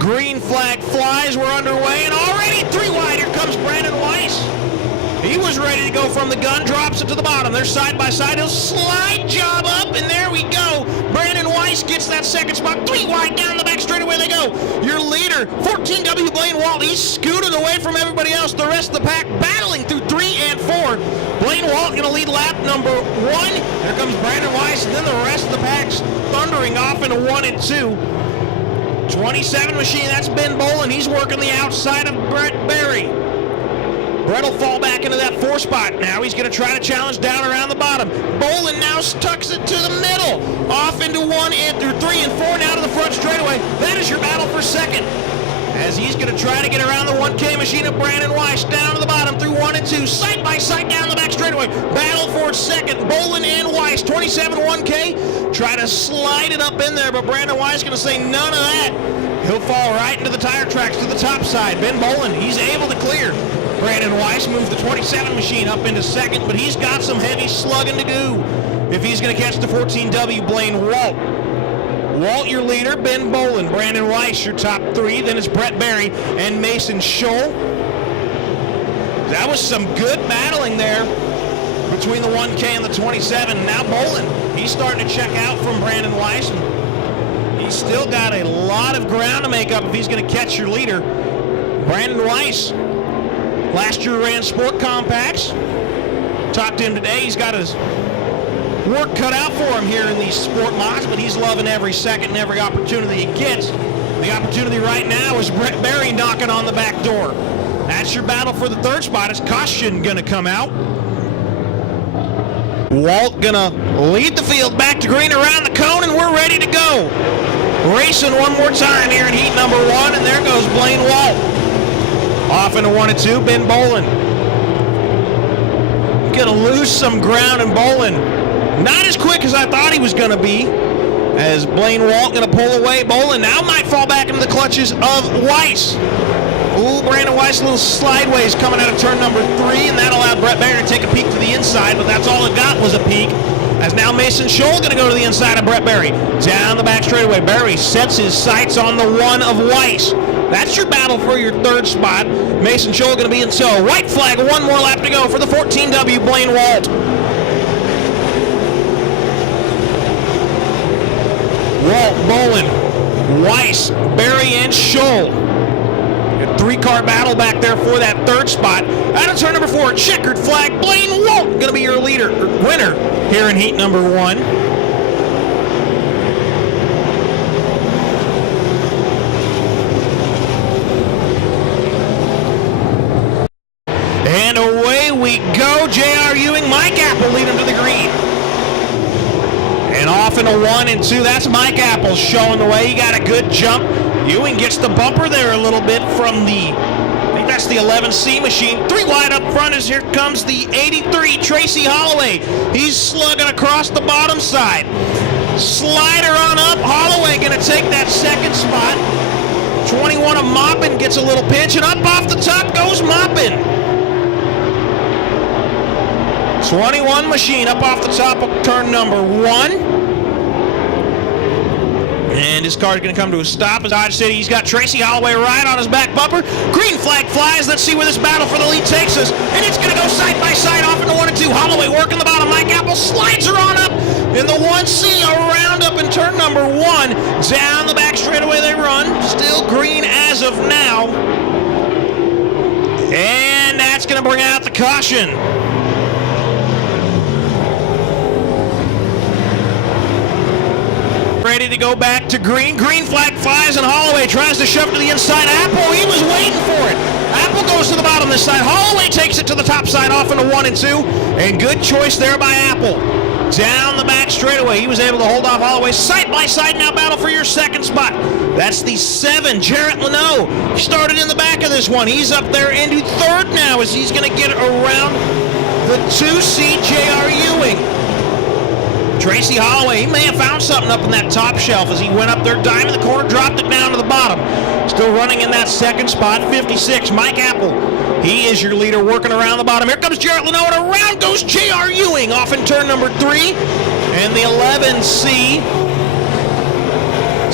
Green flag flies, we're underway, and already 3 wide. Here comes Brandon Weiss. He was ready to go from the gun, drops it to the bottom. They're side by side. He'll slide job up, and there we go. Brandon Weiss gets that second spot. 3 wide down the back straightaway they go. Your leader, 14W Blaine Walt. He's scooted away from everybody else. The rest of the pack battling through 3 and 4. Blaine Walt going to lead lap number 1. Here comes Brandon Weiss, and then the rest of the pack's thundering off into 1 and 2. 27 machine, that's Ben Bolin. He's working the outside of Brett Berry. Brett will fall back into that 4 spot. Now he's going to try to challenge down around the bottom. Bolin now tucks it to the middle. Off into 1 and through 3 and 4, now to the front straightaway. That is your battle for second. As he's going to try to get around the 1K machine of Brandon Weiss, down to the bottom through 1 and 2, side by side down the back straightaway. Battle for second, Bolin and Weiss, 27 1K. Try to slide it up in there, but Brandon Weiss going to say none of that. He'll fall right into the tire tracks to the top side. Ben Bolin, he's able to clear. Brandon Weiss moves the 27 machine up into second, but he's got some heavy slugging to do if he's going to catch the 14W Blaine Walt. Walt, your leader, Ben Bolin. Brandon Weiss, your top 3. Then it's Brett Berry and Mason Scholl. That was some good battling there between the 1K and the 27. Now Bolin, he's starting to check out from Brandon Weiss. He's still got a lot of ground to make up if he's going to catch your leader. Brandon Weiss, last year ran Sport Compacts. Talked to him today. He's got his work cut out for him here in these sport mods, but he's loving every second and every opportunity he gets. The opportunity right now is Brett Berry knocking on the back door. That's your battle for the 3rd spot. Is Caution going to come out? Walt going to lead the field back to green around the cone, and we're ready to go. Racing one more time here in heat number 1, and there goes Blaine Walt. Off into 1 and 2, Ben Bolin. Gonna lose some ground, and Bolin not as quick as I thought he was gonna be. As Blaine Walt gonna pull away, Bolin now might fall back into the clutches of Weiss. Ooh, Brandon Weiss, a little slideways coming out of turn number 3, and that allowed Brett Berry to take a peek to the inside, but that's all it got was a peek. As now Mason Scholl gonna go to the inside of Brett Berry. Down the back straightaway, Berry sets his sights on the 1 of Weiss. That's your battle for your 3rd spot. Mason Scholl going to be in tow. White flag, 1 more lap to go for the 14W Blaine Walt. Walt, Bolin, Weiss, Berry, and Scholl. A 3-car battle back there for that 3rd spot. Out of turn number 4, checkered flag, Blaine Walt going to be your winner here in heat number 1. And away we go. J.R. Ewing, Mike Apple lead him to the green. And off into 1 and 2. That's Mike Apple showing the way. He got a good jump. Ewing gets the bumper there a little bit from I think that's the 11C machine. 3 wide up front as here comes the 83 Tracy Holloway. He's slugging across the bottom side. Slider on up. Holloway going to take that 2nd spot. 21 of Moppin gets a little pinch, and up off the top goes Moppin. 21 machine up off the top of turn number 1. And his car is going to come to a stop as Dodge City. He's got Tracy Holloway right on his back bumper. Green flag flies. Let's see where this battle for the lead takes us. And it's going to go side by side off into 1 and 2. Holloway working the bottom. Mike Apple slides her on up in the 1C. A round up in turn number 1. Down the back straightaway they run. Still green as of now. And that's going to bring out the caution. Ready to go back to green. Green flag flies, and Holloway tries to shove it to the inside. Apple, he was waiting for it. Apple goes to the bottom this side. Holloway takes it to the top side off into 1 and 2. And good choice there by Apple. Down the back straightaway. He was able to hold off Holloway. Side by side now battle for your 2nd spot. That's the 7, Jarrett Leno. He started in the back of this one. He's up there into 3rd now as he's going to get around the 2C J.R. Ewing. Tracy Holloway, he may have found something up in that top shelf as he went up there, dime in the corner, dropped it down to the bottom. Still running in that 2nd spot, 56, Mike Apple. He is your leader working around the bottom. Here comes Jarrett Leno, and around goes J.R. Ewing off in turn number 3. And the 11C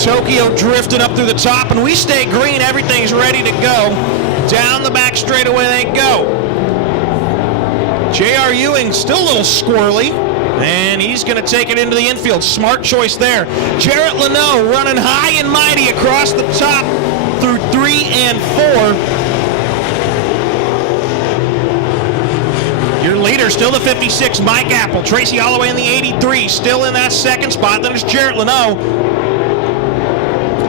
Tokyo drifting up through the top, and we stay green. Everything's ready to go. Down the back straightaway they go. J.R. Ewing still a little squirrely, and he's going to take it into the infield. Smart choice there. Jarrett Leno running high and mighty across the top through 3 and 4. Your leader still the 56, Mike Apple. Tracy Holloway in the 83, still in that second spot. Then there's Jarrett Leno.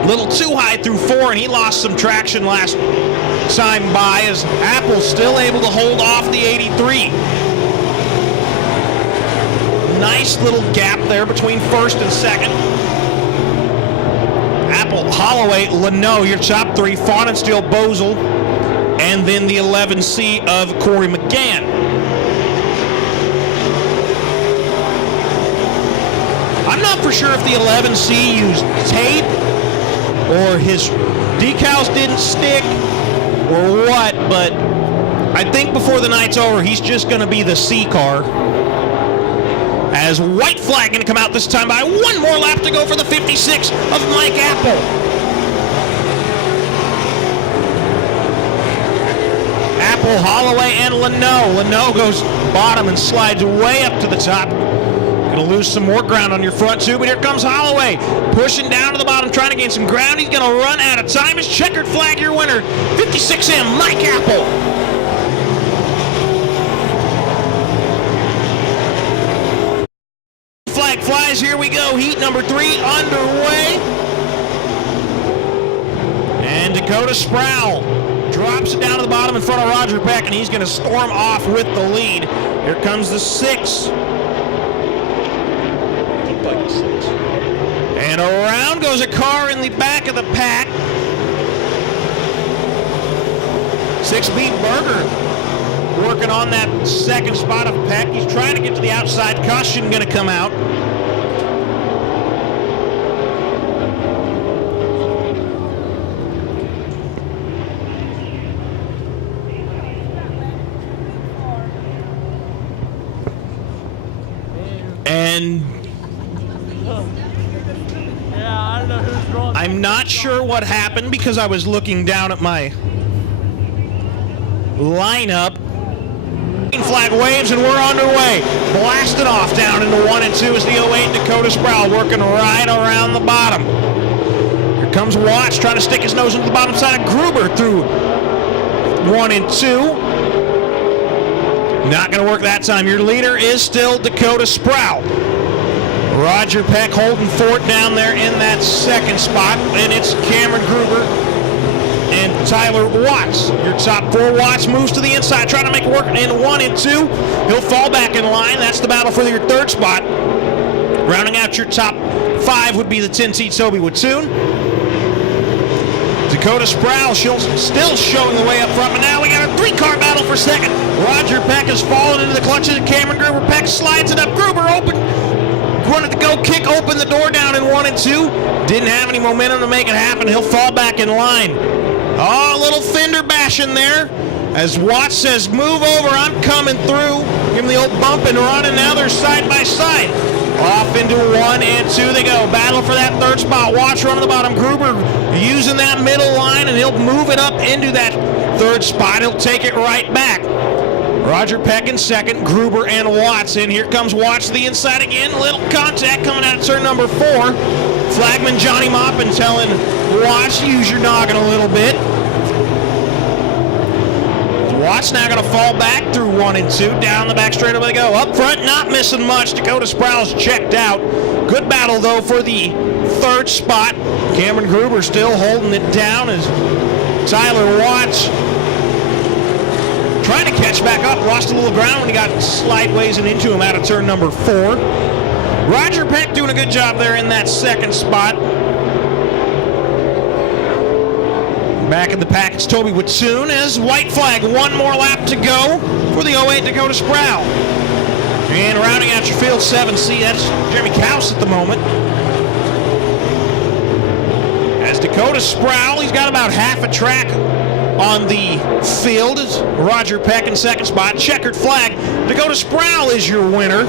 A little too high through 4, and he lost some traction last time by, as Apple's still able to hold off the 83. Nice little gap there between first and second. Apple, Holloway, Leno, your top 3, Fawnensteel, Bozel, and then the 11C of Corey McGann. I'm not for sure if the 11C used tape or his decals didn't stick or what, but I think before the night's over, he's just going to be the C car. As white flag going to come out this time by. One more lap to go for the 56 of Mike Apple. Apple, Holloway, and Leno. Leno goes bottom and slides way up to the top. Going to lose some more ground on your front two, but here comes Holloway. Pushing down to the bottom, trying to gain some ground. He's going to run out of time. It's checkered flag, your winner. 56M, Mike Apple. Flag flies, here we go. Heat number 3 underway. And Dakota Sproul drops it down to the bottom in front of Roger Peck, and he's going to storm off with the lead. Here comes the 6. And around goes a car in the back of the pack. 6B Berger working on that second spot of Peck. He's trying to get to the outside. Caution going to come out. And I'm not sure what happened because I was looking down at my lineup. Flag waves and we're underway. Blasted off down into 1 and 2 is the 08 Dakota Sproul working right around the bottom. Here comes Watts trying to stick his nose into the bottom side of Gruber through 1 and 2. Not going to work that time. Your leader is still Dakota Sproul. Roger Peck holding fort down there in that second spot, and it's Cameron Gruber and Tyler Watts. Your top 4. Watts moves to the inside, trying to make it work in 1 and 2. He'll fall back in line. That's the battle for your third spot. Rounding out your top 5 would be the 10T Toby Wattoon. Dakota Sproul still showing the way up front, but now we got a 3-car battle for second. Roger Peck has fallen into the clutches of Cameron Gruber. Peck slides it up. Gruber open. Wanted to go kick open the door down in 1 and 2. Didn't have any momentum to make it happen. He'll fall back in line. Oh, a little fender bashing there. As Watts says, move over, I'm coming through. Give him the old bump and run, and now they're side by side. Off into 1 and 2 they go. Battle for that third spot. Watts running the bottom. Gruber using that middle line, and he'll move it up into that third spot. He'll take it right back. Roger Peck in second, Gruber and Watts in. Here comes Watts to the inside again. Little contact coming out of turn number 4. Flagman Johnny Moppin telling Watts, use your noggin a little bit. Watts now going to fall back through 1 and 2. Down the back straightaway they go. Up front, not missing much. Dakota Sproul's checked out. Good battle, though, for the third spot. Cameron Gruber still holding it down as Tyler Watts trying to catch back up. Lost a little ground when he got slideways and into him out of turn number 4. Roger Peck doing a good job there in that second spot. Back in the pack, it's Toby Wattoon as white flag. 1 more lap to go for the 08 Dakota Sproul. And rounding out your field 7C, that's Jeremy Kaus at the moment. As Dakota Sproul, he's got about half a track on the field. It's Roger Peck in second spot. Checkered flag. Dakota Sproul is your winner.